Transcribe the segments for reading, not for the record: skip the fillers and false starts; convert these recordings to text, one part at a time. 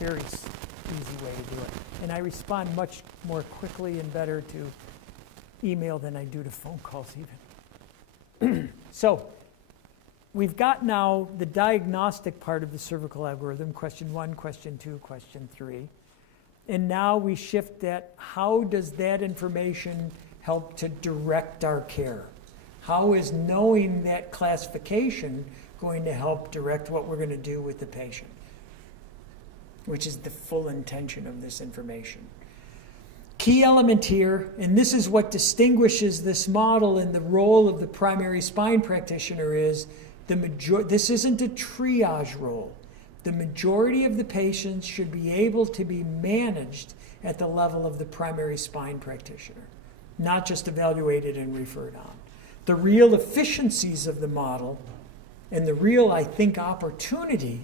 Very easy way to do it. And I respond much more quickly and better to email than I do to phone calls even. So we've got now the diagnostic part of the cervical algorithm, question 1, question 2, question 3. And now we shift that, how does that information help to direct our care? How is knowing that classification going to help direct what we're going to do with the patient? Which is the full intention of this information. Key element here, and this is what distinguishes this model and the role of the primary spine practitioner, is this isn't a triage role. The majority of the patients should be able to be managed at the level of the primary spine practitioner, not just evaluated and referred on. The real efficiencies of the model and the real, I think, opportunity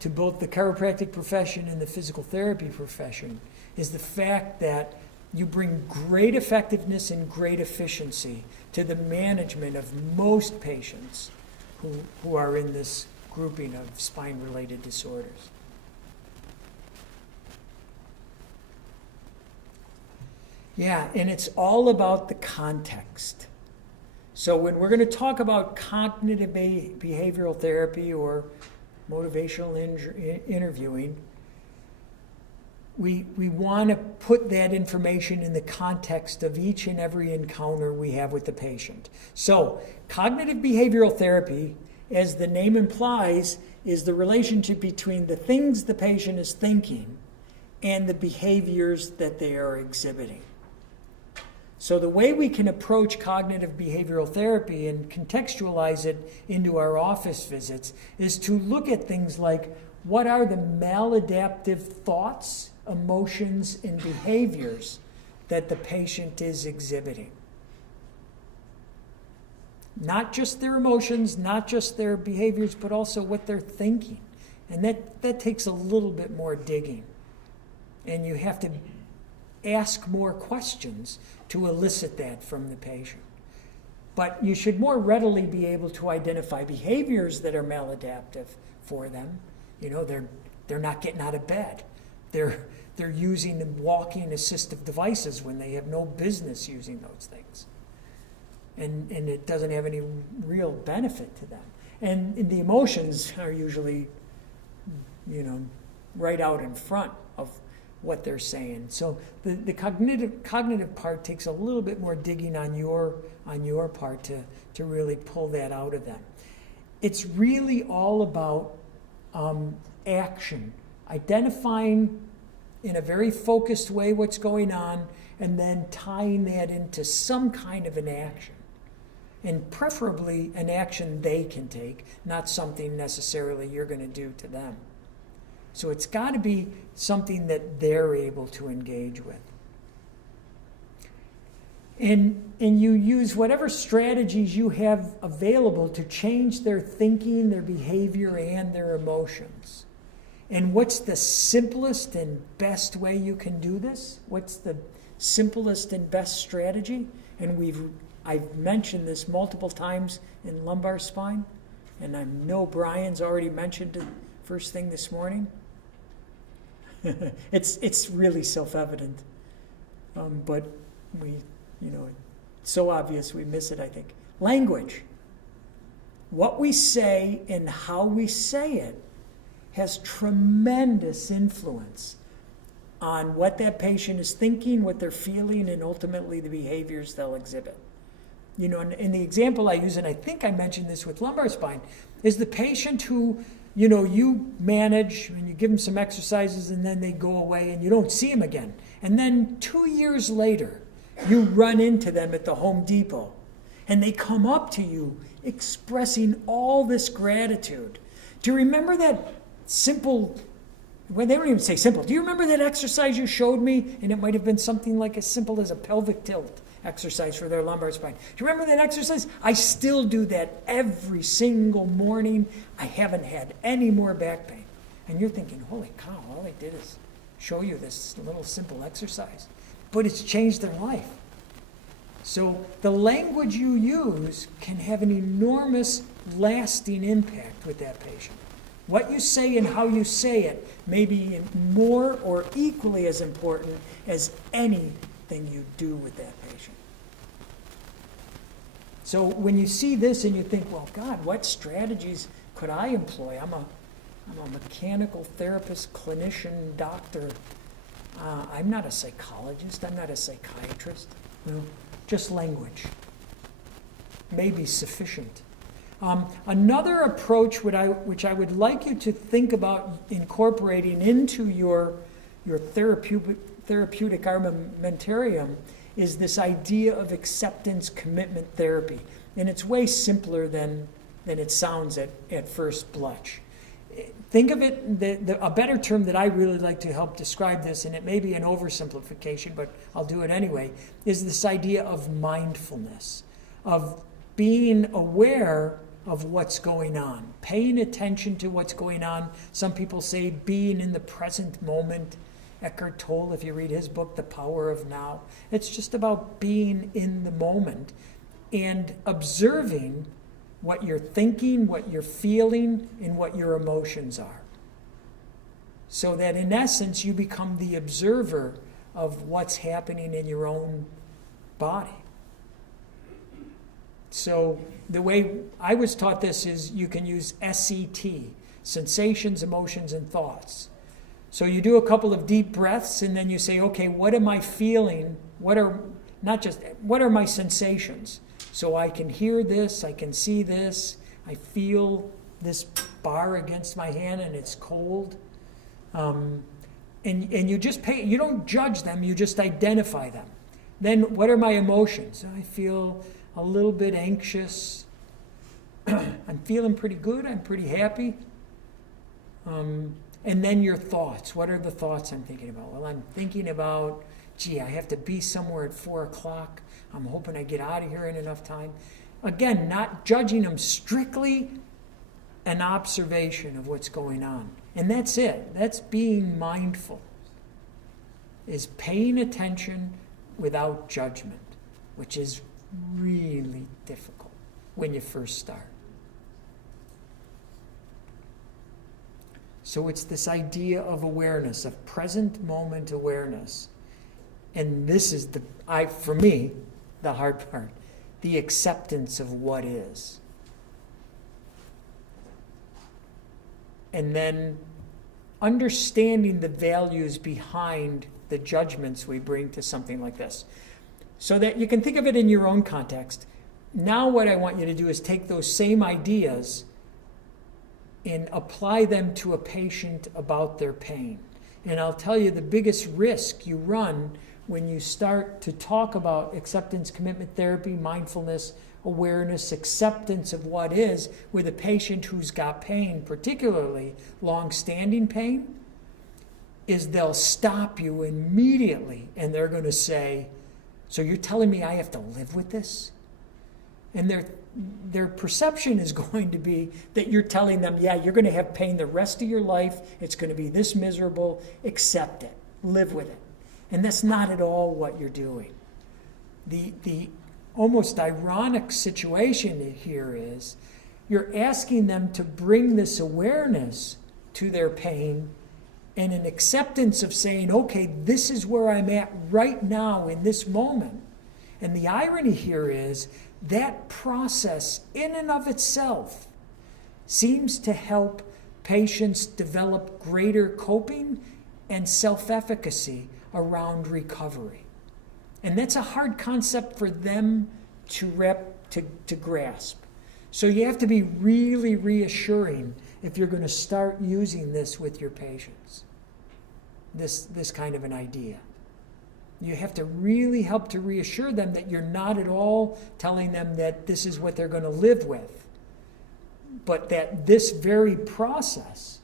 to both the chiropractic profession and the physical therapy profession is the fact that you bring great effectiveness and great efficiency to the management of most patients who are in this grouping of spine-related disorders. Yeah, and it's all about the context. So when we're going to talk about cognitive behavioral therapy or motivational interviewing, we want to put that information in the context of each and every encounter we have with the patient. So cognitive behavioral therapy, as the name implies, is the relationship between the things the patient is thinking and the behaviors that they are exhibiting. So the way we can approach cognitive behavioral therapy and contextualize it into our office visits is to look at things like, what are the maladaptive thoughts, emotions, and behaviors that the patient is exhibiting? Not just their emotions, not just their behaviors, but also what they're thinking. And that takes a little bit more digging. And you have to ask more questions to elicit that from the patient. But you should more readily be able to identify behaviors that are maladaptive for them. You know, they're not getting out of bed. They're using walking assistive devices when they have no business using those things. And it doesn't have any real benefit to them. And the emotions are usually, right out in front of what they're saying. So the cognitive part takes a little bit more digging on your part to really pull that out of them. It's really all about action, identifying in a very focused way what's going on, and then tying that into some kind of an action. And preferably an action they can take, not something necessarily you're going to do to them. So it's got to be something that they're able to engage with. And you use whatever strategies you have available to change their thinking, their behavior, and their emotions. And what's the simplest and best way you can do this? What's the simplest and best strategy? And I've mentioned this multiple times in lumbar spine, and I know Brian's already mentioned it first thing this morning. It's really self-evident, but it's so obvious we miss it, I think. Language. What we say and how we say it has tremendous influence on what that patient is thinking, what they're feeling, and ultimately the behaviors they'll exhibit. And the example I use, and I think I mentioned this with lumbar spine, is the patient who, you manage and you give them some exercises and then they go away and you don't see them again. And then 2 years later, you run into them at the Home Depot and they come up to you expressing all this gratitude. Do you remember that simple, well, they don't even say simple. Do you remember that exercise you showed me? And it might have been something like as simple as a pelvic tilt exercise for their lumbar spine. Do you remember that exercise? I still do that every single morning. I haven't had any more back pain. And you're thinking, holy cow, all I did is show you this little simple exercise. But it's changed their life. So the language you use can have an enormous lasting impact with that patient. What you say and how you say it may be more or equally as important as anything you do with that patient. So when you see this and you think, well, God, what strategies could I employ? I'm a mechanical therapist, clinician, doctor. I'm not a psychologist. I'm not a psychiatrist. No, just language may be sufficient. Another approach which I would like you to think about incorporating into your therapeutic armamentarium is this idea of acceptance commitment therapy. And it's way simpler than it sounds at first blush. Think of it, a better term that I really like to help describe this, and it may be an oversimplification, but I'll do it anyway, is this idea of mindfulness, of being aware of what's going on, paying attention to what's going on. Some people say being in the present moment. Eckhart Tolle, if you read his book, The Power of Now, it's just about being in the moment and observing what you're thinking, what you're feeling, and what your emotions are. So that in essence, you become the observer of what's happening in your own body. So the way I was taught this is you can use SET, sensations, emotions, and thoughts. So you do a couple of deep breaths and then you say, okay, what am I feeling? What are my sensations? So I can hear this, I can see this, I feel this bar against my hand and it's cold. And you just you don't judge them, you just identify them. Then what are my emotions? I feel a little bit anxious. I'm feeling pretty good, I'm pretty happy. And then your thoughts. What are the thoughts I'm thinking about? Well, I'm thinking about, I have to be somewhere at 4 o'clock. I'm hoping I get out of here in enough time. Again, not judging them, strictly an observation of what's going on. And that's it. That's being mindful, is paying attention without judgment, which is really difficult when you first start. So it's this idea of awareness, of present moment awareness. And this is for me, the hard part, the acceptance of what is. And then understanding the values behind the judgments we bring to something like this. So that you can think of it in your own context. Now what I want you to do is take those same ideas and apply them to a patient about their pain. And I'll tell you the biggest risk you run when you start to talk about acceptance, commitment therapy, mindfulness, awareness, acceptance of what is with a patient who's got pain, particularly long-standing pain, is they'll stop you immediately and they're going to say, so you're telling me I have to live with this? And their perception is going to be that you're telling them, yeah, you're going to have pain the rest of your life. It's going to be this miserable. Accept it. Live with it. And that's not at all what you're doing. The almost ironic situation here is you're asking them to bring this awareness to their pain and an acceptance of saying, okay, this is where I'm at right now in this moment. And the irony here is that process in and of itself seems to help patients develop greater coping and self-efficacy around recovery. And that's a hard concept for them to grasp. So you have to be really reassuring if you're going to start using this with your patients, this kind of an idea. You have to really help to reassure them that you're not at all telling them that this is what they're going to live with, but that this very process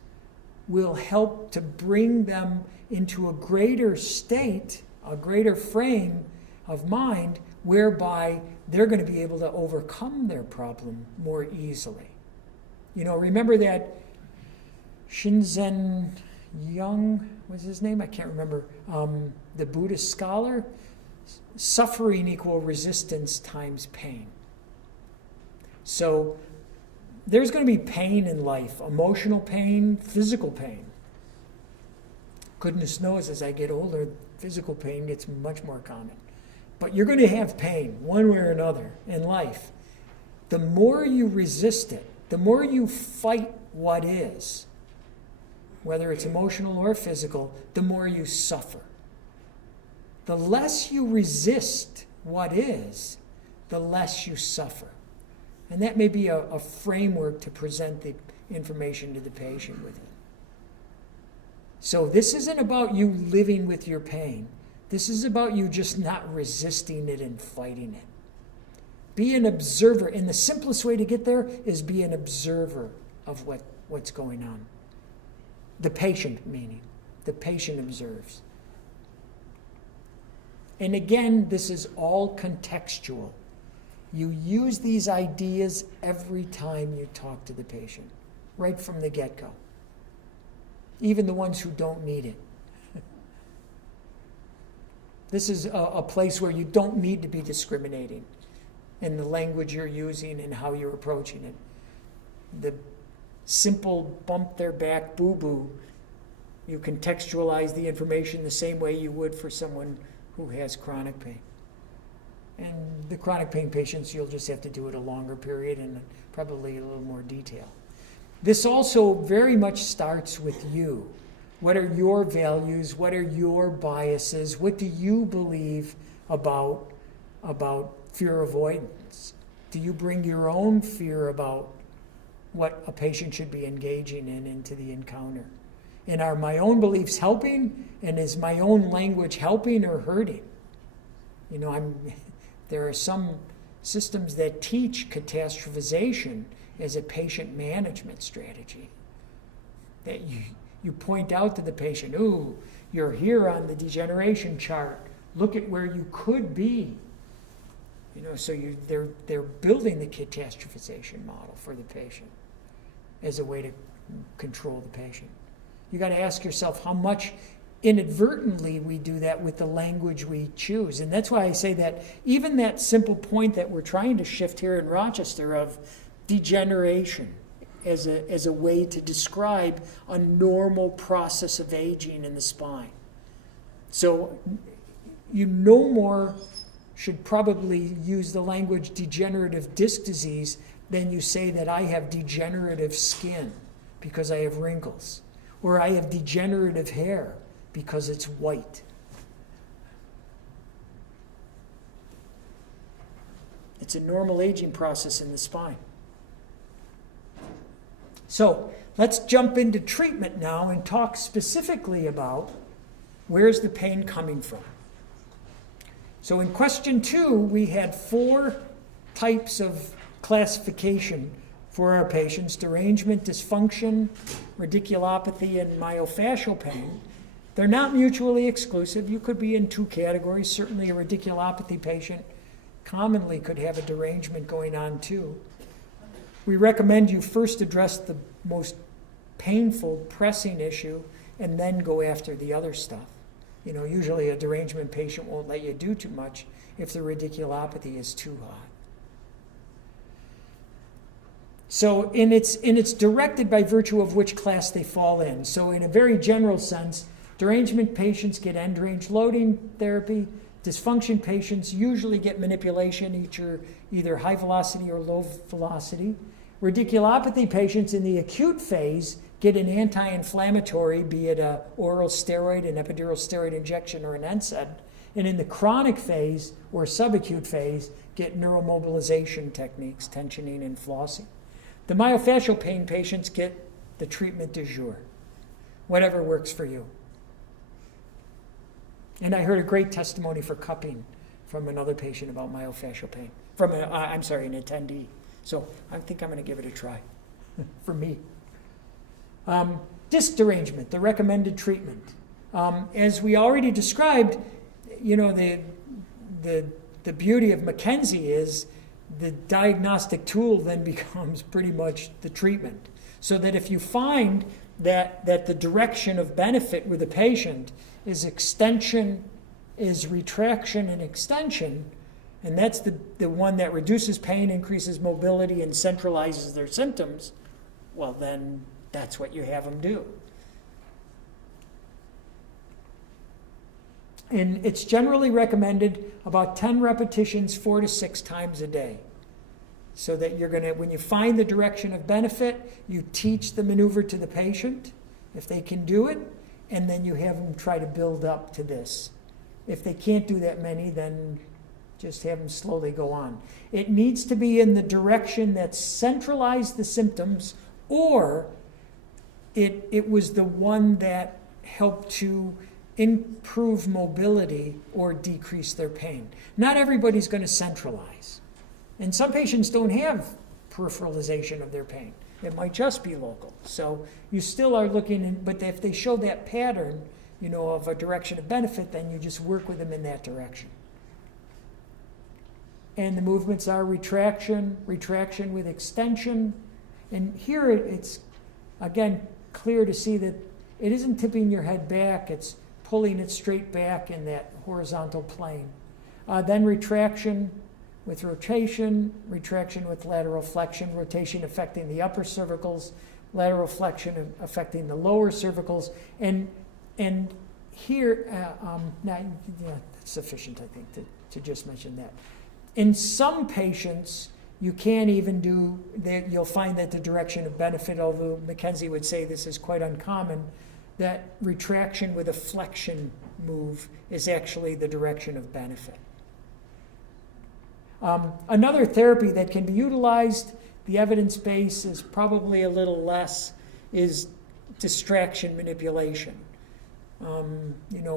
will help to bring them into a greater state, a greater frame of mind, whereby they're going to be able to overcome their problem more easily. You know, remember that Shinzen Young, what's his name? I can't remember. The Buddhist scholar, suffering equal resistance times pain. So there's going to be pain in life, emotional pain, physical pain. Goodness knows as I get older, physical pain gets much more common. But you're going to have pain one way or another in life. The more you resist it, the more you fight what is, whether it's emotional or physical, the more you suffer. The less you resist what is, the less you suffer. And that may be a framework to present the information to the patient with it. So this isn't about you living with your pain. This is about you just not resisting it and fighting it. Be an observer. And the simplest way to get there is be an observer of what's going on. The patient, meaning. The patient observes. And again, this is all contextual. You use these ideas every time you talk to the patient, right from the get-go. Even the ones who don't need it. This is a place where you don't need to be discriminating in the language you're using and how you're approaching it. The simple bump their back boo-boo, you contextualize the information the same way you would for someone who has chronic pain. And the chronic pain patients, you'll just have to do it a longer period and probably a little more detail. This also very much starts with you. What are your values? What are your biases? What do you believe about fear avoidance? Do you bring your own fear about what a patient should be engaging in into the encounter? And are my own beliefs helping? And is my own language helping or hurting? You know, there are some systems that teach catastrophization as a patient management strategy. That you point out to the patient, ooh, you're here on the degeneration chart. Look at where you could be. You know, so they're building the catastrophization model for the patient as a way to control the patient. You got to ask yourself how much inadvertently we do that with the language we choose. And that's why I say that even that simple point that we're trying to shift here in Rochester of degeneration as a way to describe a normal process of aging in the spine. So you no more should probably use the language degenerative disc disease than you say that I have degenerative skin because I have wrinkles, or I have degenerative hair because it's white. It's a normal aging process in the spine. So let's jump into treatment now and talk specifically about where's the pain coming from. So in question 2, we had 4 types of classification for our patients: derangement, dysfunction, radiculopathy, and myofascial pain. They're not mutually exclusive. You could be in 2 categories. Certainly a radiculopathy patient commonly could have a derangement going on too. We recommend you first address the most painful, pressing issue and then go after the other stuff. You know, usually a derangement patient won't let you do too much if the radiculopathy is too hot. So, and it's directed by virtue of which class they fall in. So in a very general sense, derangement patients get end-range loading therapy. Dysfunction patients usually get manipulation, either high velocity or low velocity. Radiculopathy patients in the acute phase get an anti-inflammatory, be it an oral steroid, an epidural steroid injection, or an NSAID. And in the chronic phase or subacute phase, get neuromobilization techniques, tensioning and flossing. The myofascial pain patients get the treatment du jour, whatever works for you. And I heard a great testimony for cupping from another patient about myofascial pain, from an attendee. So I think I'm going to give it a try for me. Disc derangement, the recommended treatment. As we already described, you know, the beauty of McKenzie is the diagnostic tool then becomes pretty much the treatment. So that if you find that the direction of benefit with the patient is extension, is retraction and extension, and that's the one that reduces pain, increases mobility, and centralizes their symptoms, well then that's what you have them do. And it's generally recommended about 10 repetitions 4 to 6 times a day. So that you're going to, when you find the direction of benefit, you teach the maneuver to the patient, if they can do it, and then you have them try to build up to this. If they can't do that many, then just have them slowly go on. It needs to be in the direction that centralized the symptoms, or it was the one that helped to improve mobility or decrease their pain. Not everybody's going to centralize. And some patients don't have peripheralization of their pain. It might just be local. So you still are looking, but if they show that pattern, of a direction of benefit, then you just work with them in that direction. And the movements are retraction, retraction with extension. And here it's, again, clear to see that it isn't tipping your head back, it's pulling it straight back in that horizontal plane. Then retraction with rotation, retraction with lateral flexion, rotation affecting the upper cervicals, lateral flexion affecting the lower cervicals, and here, now, that's sufficient, I think, to just mention that. In some patients, you can't even do, you'll find that the direction of benefit, although McKenzie would say this is quite uncommon, that retraction with a flexion move is actually the direction of benefit. Another therapy that can be utilized, the evidence base is probably a little less, is distraction manipulation.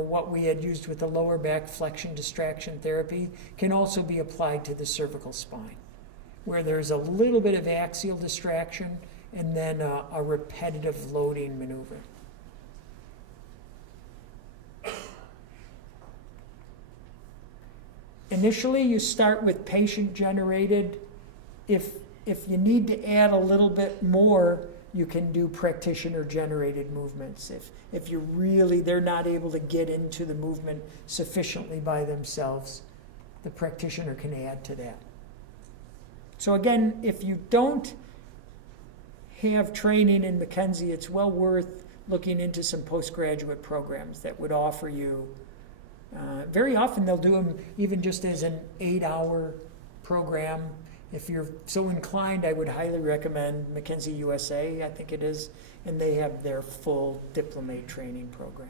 What we had used with the lower back flexion distraction therapy can also be applied to the cervical spine, where there's a little bit of axial distraction and then a repetitive loading maneuver. Initially, you start with patient-generated. If you need to add a little bit more, you can do practitioner-generated movements. If they're not able to get into the movement sufficiently by themselves, the practitioner can add to that. So again, if you don't have training in McKenzie, it's well worth looking into some postgraduate programs that would offer you. Very often they'll do them even just as an 8-hour program. If you're so inclined, I would highly recommend McKenzie USA, I think it is, and they have their full diplomate training program.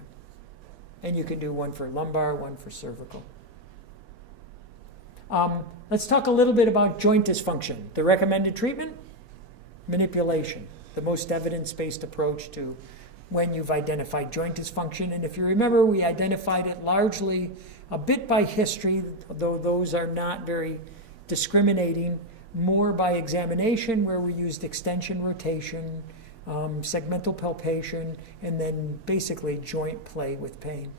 And you can do one for lumbar, one for cervical. Let's talk a little bit about joint dysfunction. The recommended treatment? Manipulation, the most evidence-based approach to when you've identified joint dysfunction. And if you remember, we identified it largely a bit by history, though those are not very discriminating, more by examination, where we used extension, rotation, segmental palpation, and then basically joint play with pain.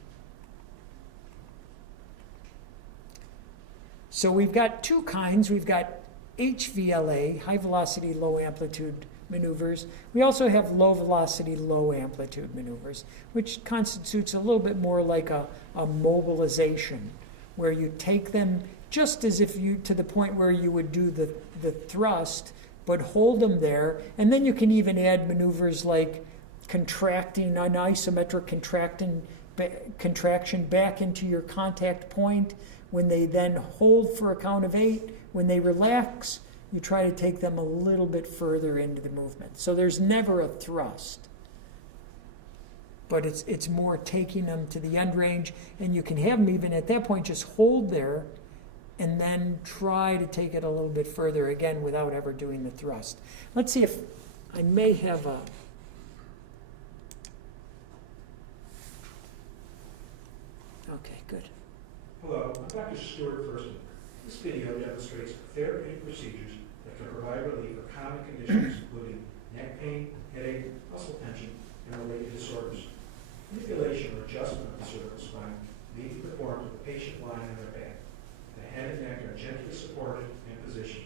So we've got two kinds. We've got HVLA, high velocity, low amplitude maneuvers. We also have low velocity, low amplitude maneuvers, which constitutes a little bit more like a mobilization, where you take them just as if you, to the point where you would do the thrust, but hold them there. And then you can even add maneuvers like contracting, an isometric contraction back into your contact point. When they then hold for a count of 8, when they relax, you try to take them a little bit further into the movement. So there's never a thrust, but it's more taking them to the end range, and you can have them even at that point just hold there and then try to take it a little bit further, again, without ever doing the thrust. Let's see if I may have a... Okay, good. Hello, I'm Dr. Stuart Furston. This video demonstrates therapeutic procedures that can provide relief for common conditions including neck pain, headache, muscle tension, and related disorders. Manipulation or adjustment of the cervical spine may be performed with the patient lying on their back. The head and neck are gently supported and positioned.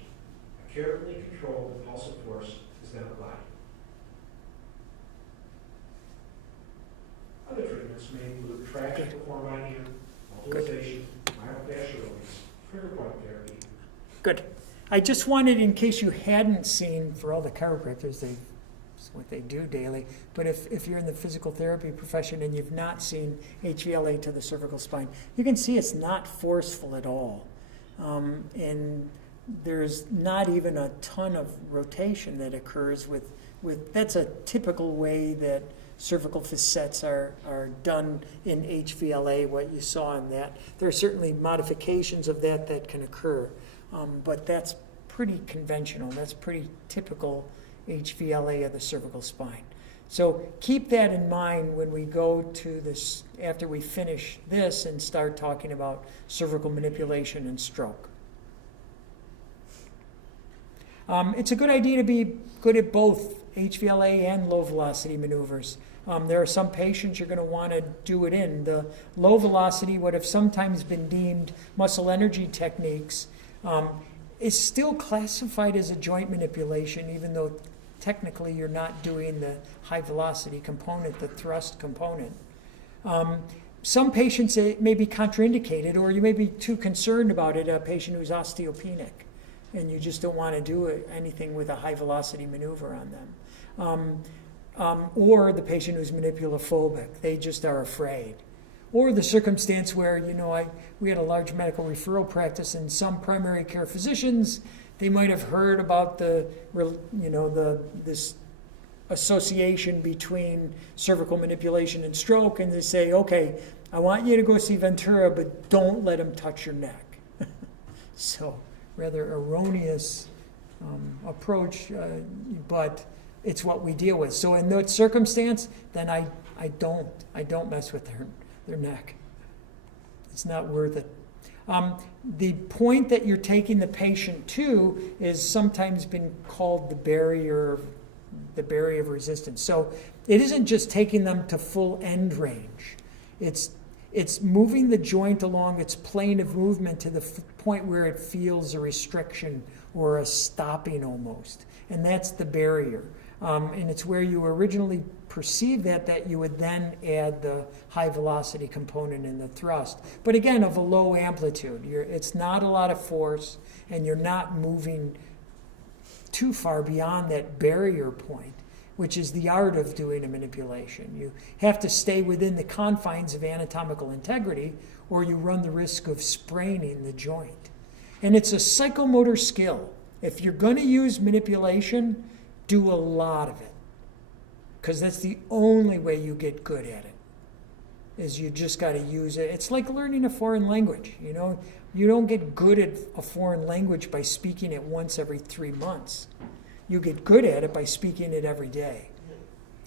A carefully controlled impulsive force is then applied. Other treatments may include traction performed by hand, mobilization, myofascial release, trigger point therapy. Good. I just wanted, in case you hadn't seen, for all the chiropractors, it's what they do daily, but if you're in the physical therapy profession and you've not seen HVLA to the cervical spine, you can see it's not forceful at all. And there's not even a ton of rotation that occurs with that's a typical way that cervical facets are done in HVLA, what you saw in that. There are certainly modifications of that can occur, but that's pretty conventional. That's pretty typical HVLA of the cervical spine. So keep that in mind when we go to this, after we finish this and start talking about cervical manipulation and stroke. It's a good idea to be good at both HVLA and low velocity maneuvers. There are some patients you're going to want to do it in. The low velocity, what have sometimes been deemed muscle energy techniques, is still classified as a joint manipulation, even though technically you're not doing the high velocity component, the thrust component. Some patients, it may be contraindicated, or you may be too concerned about it, a patient who's osteopenic, and you just don't want to do anything with a high velocity maneuver on them. Or the patient who's manipulophobic, they just are afraid. Or the circumstance where, we had a large medical referral practice, and some primary care physicians, they might have heard about this association between cervical manipulation and stroke, and they say, okay, I want you to go see Ventura, but don't let him touch your neck. So, rather erroneous approach, but it's what we deal with. So in that circumstance, then I don't mess with their neck. It's not worth it. The point that you're taking the patient to is sometimes been called the barrier of resistance. So it isn't just taking them to full end range. It's moving the joint along its plane of movement to the point where it feels a restriction or a stopping almost. And that's the barrier. And it's where you originally perceived that you would then add the high velocity component in the thrust. But again, of a low amplitude. It's not a lot of force, and you're not moving too far beyond that barrier point, which is the art of doing a manipulation. You have to stay within the confines of anatomical integrity, or you run the risk of spraining the joint. And it's a psychomotor skill. If you're going to use manipulation, do a lot of it, because that's the only way you get good at it, is you just got to use it. It's like learning a foreign language. You don't get good at a foreign language by speaking it once every 3 months. You get good at it by speaking it every day.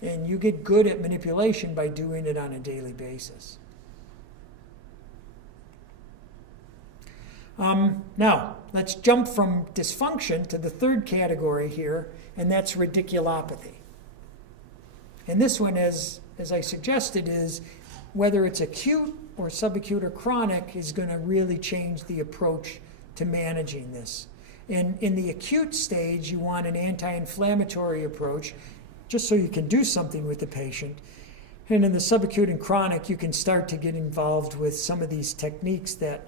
And you get good at manipulation by doing it on a daily basis. Now, let's jump from dysfunction to the third category here, and that's radiculopathy. And this one, as I suggested, is whether it's acute or subacute or chronic is going to really change the approach to managing this. And in the acute stage, you want an anti-inflammatory approach, just so you can do something with the patient. And in the subacute and chronic, you can start to get involved with some of these techniques that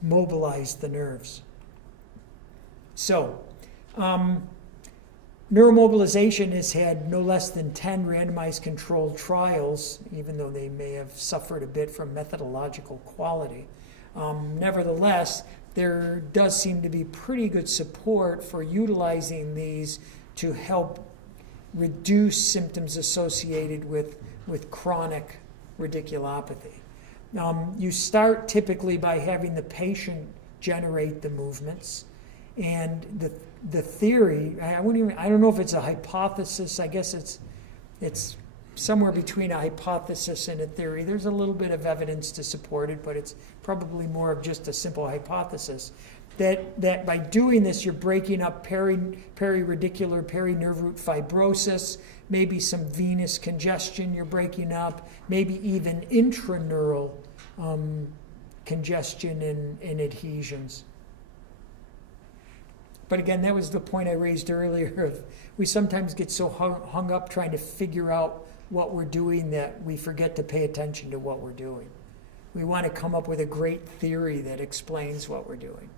mobilize the nerves. So, neuromobilization has had no less than 10 randomized controlled trials, even though they may have suffered a bit from methodological quality. Nevertheless, there does seem to be pretty good support for utilizing these to help reduce symptoms associated with chronic radiculopathy. You start typically by having the patient generate the movements, and the theory, I don't know if it's a hypothesis. I guess it's somewhere between a hypothesis and a theory. There's a little bit of evidence to support it, but it's probably more of just a simple hypothesis that by doing this, you're breaking up periradicular, perinerve root fibrosis, maybe some venous congestion you're breaking up, maybe even intraneural congestion and adhesions. But again, that was the point I raised earlier of we sometimes get so hung up trying to figure out what we're doing that we forget to pay attention to what we're doing. We want to come up with a great theory that explains what we're doing.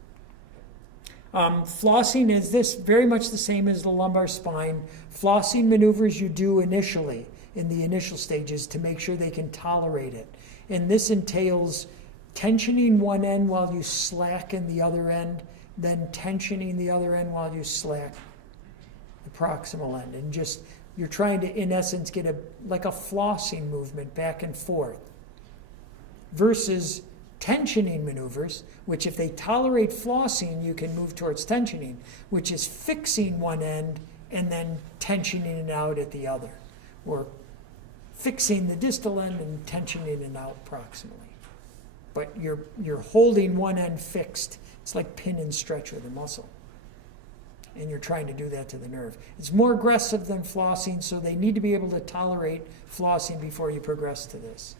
Flossing is this very much the same as the lumbar spine. Flossing maneuvers you do initially, in the initial stages, to make sure they can tolerate it. And this entails tensioning one end while you slacken the other end, then tensioning the other end while you slack the proximal end. And just, you're trying to, in essence, get like a flossing movement back and forth. Versus tensioning maneuvers, which if they tolerate flossing, you can move towards tensioning, which is fixing one end and then tensioning it out at the other. Or fixing the distal end and tensioning it out proximally. But you're holding one end fixed. It's like pin and stretch with a muscle. And you're trying to do that to the nerve. It's more aggressive than flossing, so they need to be able to tolerate flossing before you progress to this.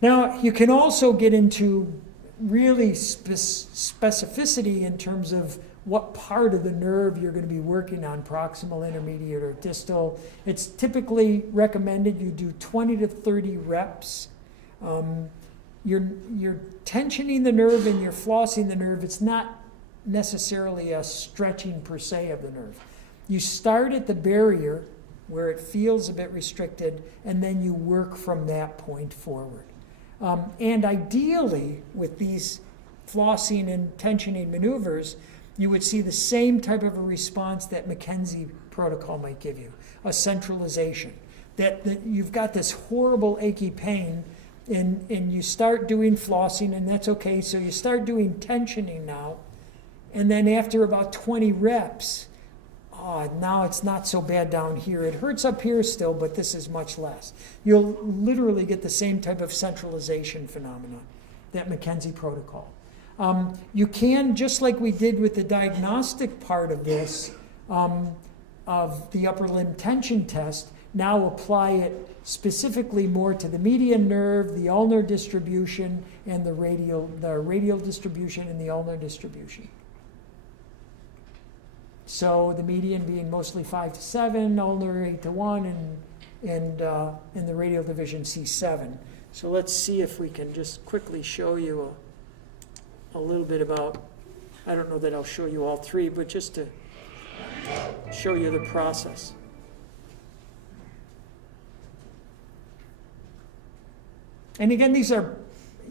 Now, you can also get into really specificity in terms of what part of the nerve you're going to be working on, proximal, intermediate, or distal. It's typically recommended you do 20 to 30 reps. You're tensioning the nerve and you're flossing the nerve. It's not necessarily a stretching per se of the nerve. You start at the barrier where it feels a bit restricted, and then you work from that point forward. And ideally, with these flossing and tensioning maneuvers, you would see the same type of a response that McKenzie protocol might give you, a centralization. That you've got this horrible achy pain, and you start doing flossing, and that's okay. So you start doing tensioning now, and then after about 20 reps, now it's not so bad down here. It hurts up here still, but this is much less. You'll literally get the same type of centralization phenomenon, that McKenzie protocol. You can, just like we did with the diagnostic part of this, of the upper limb tension test, now apply it specifically more to the median nerve, the ulnar distribution, and the radial distribution and the ulnar distribution. So the median being mostly 5 to 7, ulnar 8 to 1, and in the radial division C7. So let's see if we can just quickly show you a little bit about, I don't know that I'll show you all three, but just to show you the process. And again, these are,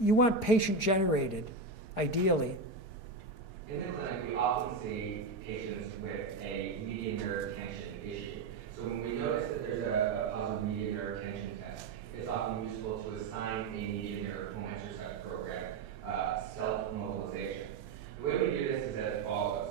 you want patient-generated, ideally. In the clinic, we often see patients with a median nerve tension issue. So when we notice that there's a positive median nerve tension test, it's often useful to assign a median nerve home exercise program, self-mobilization. The way we do this is as follows.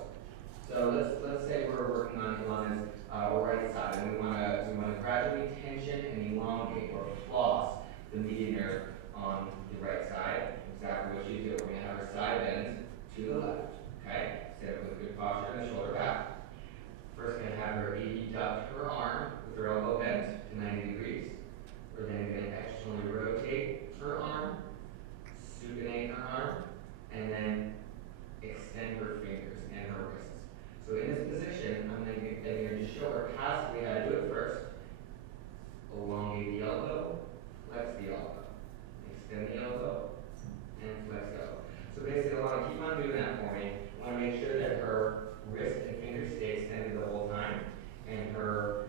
So let's say we're working on Ilana's right side, and we want to gradually tension and elongate or floss the median nerve on the right side. Exactly what you do. We're going to have our side bends to the left. Okay? Sit up with good posture and the shoulder back. First, going to have her abduct her arm with her elbow bent to 90 degrees. We're then going to externally rotate her arm, supinate her arm, and then extend her fingers and her wrists. So in this position, I'm going to just show her passively how to do it first. Elongate the elbow, flex the elbow, extend the elbow, and flex the elbow. So basically, I want to keep on doing that for me. I want to make sure that her wrist and fingers stay extended the whole time, and her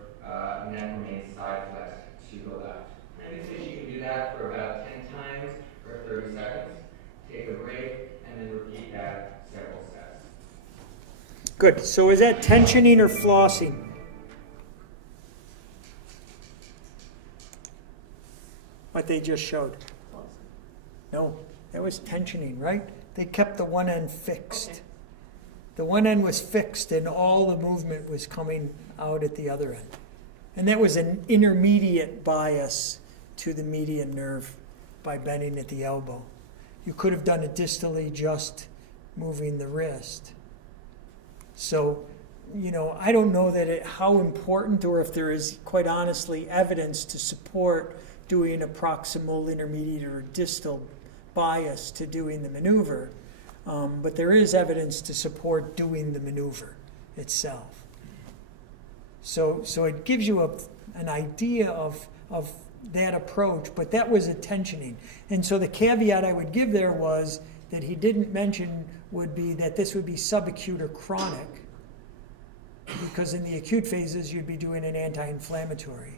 neck remains side flexed to the left. And basically, she can do that for about 10 times or 30 seconds. Take a break, and then repeat that several sets. Good. So is that tensioning or flossing? What they just showed? No, that was tensioning, right? They kept the one end fixed. Okay. The one end was fixed, and all the movement was coming out at the other end. And that was an intermediate bias to the median nerve by bending at the elbow. You could have done it distally, just moving the wrist. So, I don't know that how important, or if there is, quite honestly, evidence to support doing a proximal, intermediate, or distal bias to doing the maneuver. But there is evidence to support doing the maneuver itself. So it gives you an idea of that approach, but that was a tensioning. And so the caveat I would give there was that he didn't mention would be that this would be subacute or chronic, because in the acute phases you'd be doing an anti-inflammatory.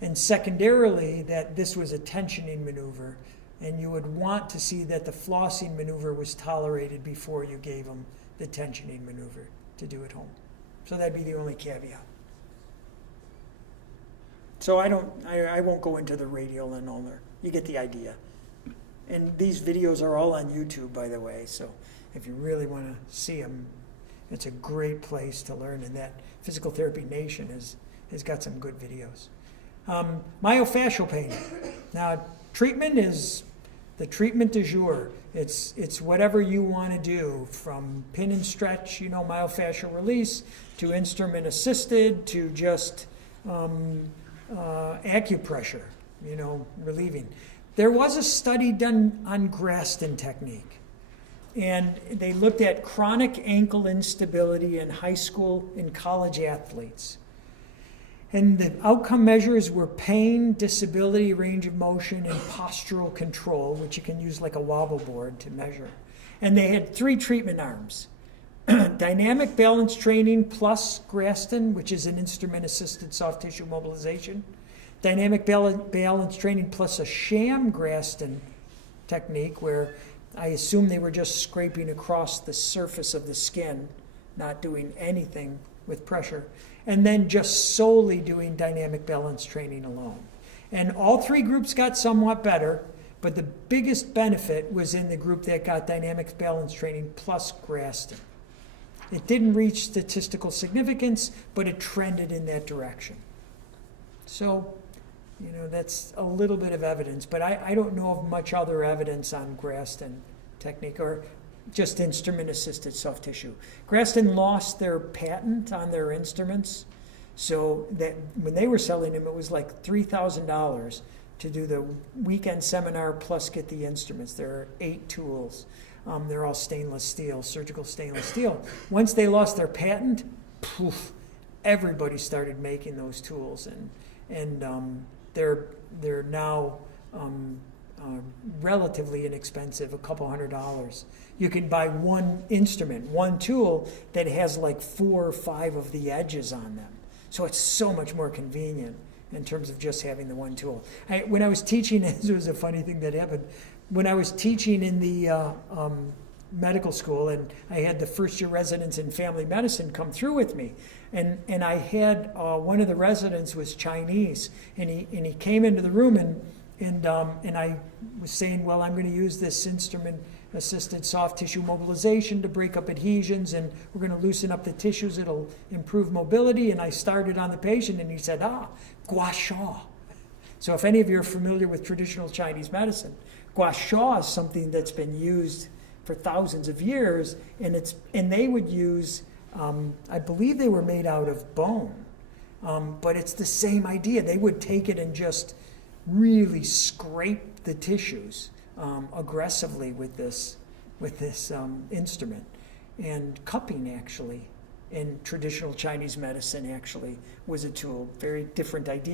And secondarily, that this was a tensioning maneuver, and you would want to see that the flossing maneuver was tolerated before you gave them the tensioning maneuver to do at home. So that'd be the only caveat. So I won't go into the radial and all there. You get the idea. And these videos are all on YouTube, by the way, so if you really want to see them, it's a great place to learn, and that Physical Therapy Nation has got some good videos. Myofascial pain. Now, treatment is the treatment du jour. It's whatever you want to do, from pin and stretch, myofascial release, to instrument assisted, to just acupressure, relieving. There was a study done on Graston technique, and they looked at chronic ankle instability in high school and college athletes. And the outcome measures were pain, disability, range of motion, and postural control, which you can use like a wobble board to measure. And they had 3 treatment arms. Dynamic balance training plus Graston, which is an instrument-assisted soft tissue mobilization. Dynamic balance training plus a sham Graston technique, where I assume they were just scraping across the surface of the skin, not doing anything with pressure, and then just solely doing dynamic balance training alone. And all 3 groups got somewhat better, but the biggest benefit was in the group that got dynamic balance training plus Graston. It didn't reach statistical significance, but it trended in that direction. So, that's a little bit of evidence, but I don't know of much other evidence on Graston technique, or just instrument-assisted soft tissue. Graston lost their patent on their instruments, so that when they were selling them, it was like $3,000 to do the weekend seminar plus get the instruments. There are 8 tools. They're all stainless steel, surgical stainless steel. Once they lost their patent, poof, everybody started making those tools, and they're now relatively inexpensive, a couple $100. You can buy one instrument, one tool that has like 4 or 5 of the edges on them. So it's so much more convenient in terms of just having the one tool. When I was teaching, this was a funny thing that happened. When I was teaching in the medical school, and I had the first year residents in family medicine come through with me, and I had one of the residents was Chinese, and he came into the room, and I was saying, well, I'm going to use this instrument-assisted soft tissue mobilization to break up adhesions, and we're going to loosen up the tissues. It'll improve mobility. And I started on the patient, and he said, gua sha. So if any of you are familiar with traditional Chinese medicine, gua sha is something that's been used for thousands of years, and they would use, I believe they were made out of bone, but it's the same idea. They would take it and just really scrape the tissues aggressively with this instrument. And cupping, actually, in traditional Chinese medicine, actually was a tool. Very different idea.